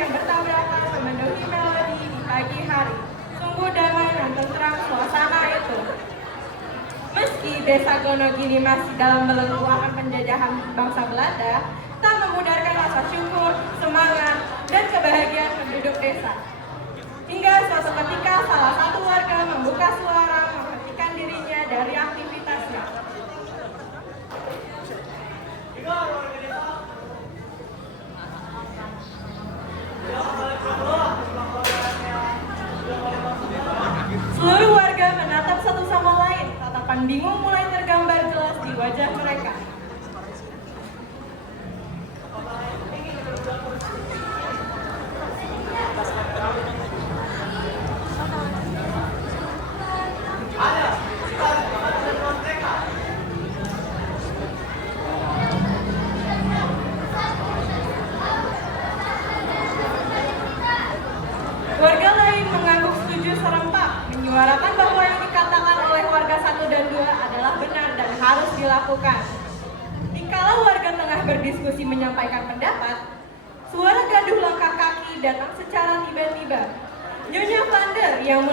yang bertabrakan memenuhi melodi di pagi hari. Sungguh damai dan tentram suasana itu. Meski desa Gonogiri masih dalam belenggu akan penjajahan bangsa Belanda, tak memudarkan rasa syukur, semangat, dan kebahagiaan penduduk desa. Hingga suatu ketika salah satu warga membuka suara menghentikan dirinya dari aktivitasnya. Seluruh warga menatap satu sama lain, tatapan bingung mulai tergambar jelas di wajah mereka. Warga lain mengangguk setuju serempak, menyuarakan bahwa yang dikatakan oleh warga 1 dan 2 adalah benar dan harus dilakukan. Dikala warga tengah berdiskusi menyampaikan pendapat, suara gaduh langkah kaki datang secara tiba-tiba. Nyonya Vander yang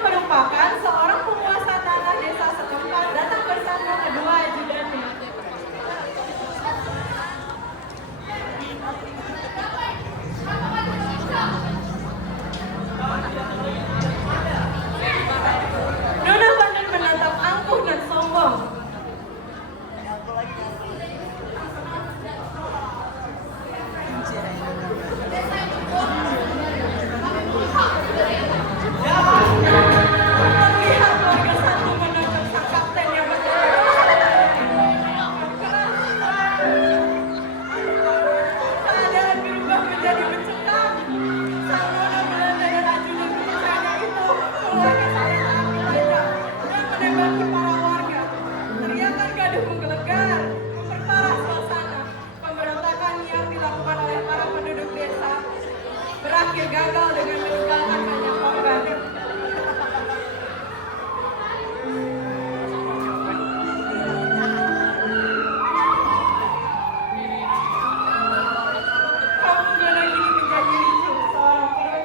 merupakan seorang penguasa tanah desa setempat datang bersama kedua ajudannya. Nona Vander menatap angkuh dan sombong. Terlihat warga 1 menonton sang kapten yang keadaan berubah menjadi mencekam. Sang nona Belanda dan ajudan kepercayaannya itu mengeluarkan senjata api tajam dan menembaki para warga. Teriakan gaduh menggelegar, memperparah suasana. Pemberontakan yang dilakukan oleh para penduduk desa berakhir gagal dengan meninggalkan banyak korban. Kampung Gonogiri menjadi ricuh, seorang perwira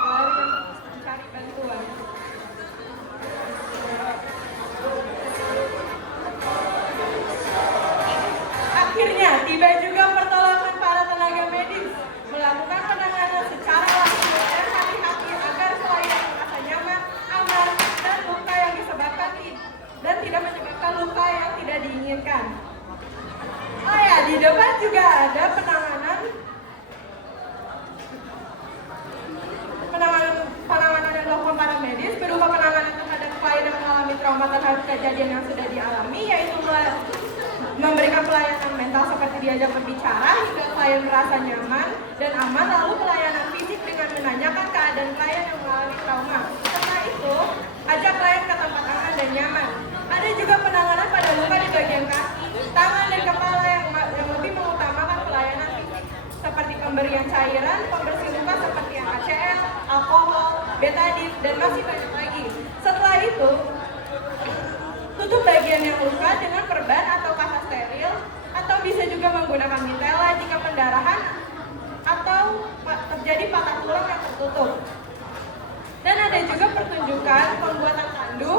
berlari mencari bantuan. Akhirnya tiba juga pertolongan para tenaga medis, melakukan penanganan secara langsung dan hati-hati agar klien merasa nyaman, aman, dan luka yang disebabkan dan tidak menyebabkan luka yang tidak diinginkan. Oh ya, di depan juga ada penanganan yang dilakukan para medis berupa penanganan terhadap klien yang mengalami trauma terhadap kejadian yang sudah dialami, yaitu memberikan pelayanan mental seperti diajak berbicara hingga klien merasa nyaman dan aman, lalu pelayanan fisik dengan menanyakan keadaan klien yang mengalami trauma. Setelah itu, ajak klien ke tempat aman dan nyaman. Ada juga penanganan pada luka di bagian kaki, tangan, dan kepala yang lebih mengutamakan pelayanan fisik seperti pemberian cairan, pembersih luka seperti yang HCl, alkohol, betadine, dan masih banyak lagi. Setelah itu, tutup bagian yang luka dengan perban atau kasa steril, atau bisa juga menggunakan mitela jika pendarahan atau terjadi patah tulang yang tertutup. Dan ada juga pertunjukan pembuatan tandu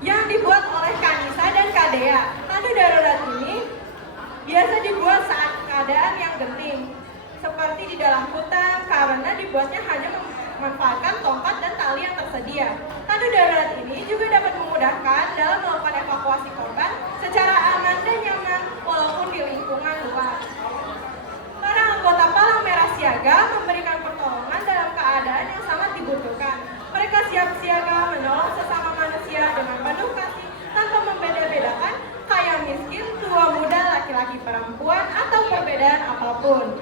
yang dibuat oleh Kanisa dan Kadea. Tandu darurat ini biasa dibuat saat keadaan yang genting, seperti di dalam hutan, karena dibuatnya hanya memanfaatkan tongkat dan tali yang tersedia. Tandu darurat ini juga dapat memudahkan dalam melakukan evakuasi korban secara aman dan nyaman walaupun di lingkungan luar. Para anggota Palang Merah Siaga memberikan pertolongan dalam keadaan yang sangat dibutuhkan. Mereka siap siaga menolong sesama manusia dengan penuh kasih tanpa membeda-bedakan kaya miskin, tua muda, laki-laki perempuan, atau perbedaan apapun.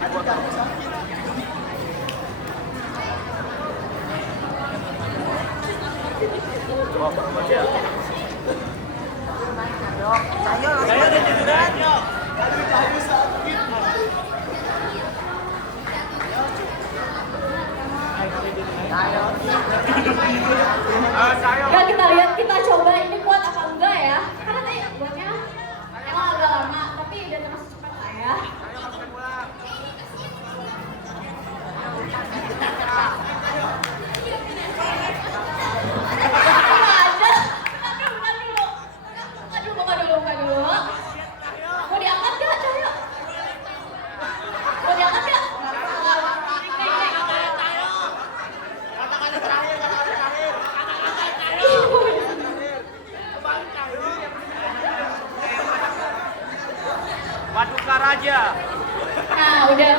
Ya kita lihat, kita coba ini kuat apa enggak ya. Karena tadi buatnya emang agak lama, tapi udah termasuk cepat lah ya. Buka dulu. Mau diangkat gak, Cahyo? Mau diangkat gak? Paduka Raja. Nah, udah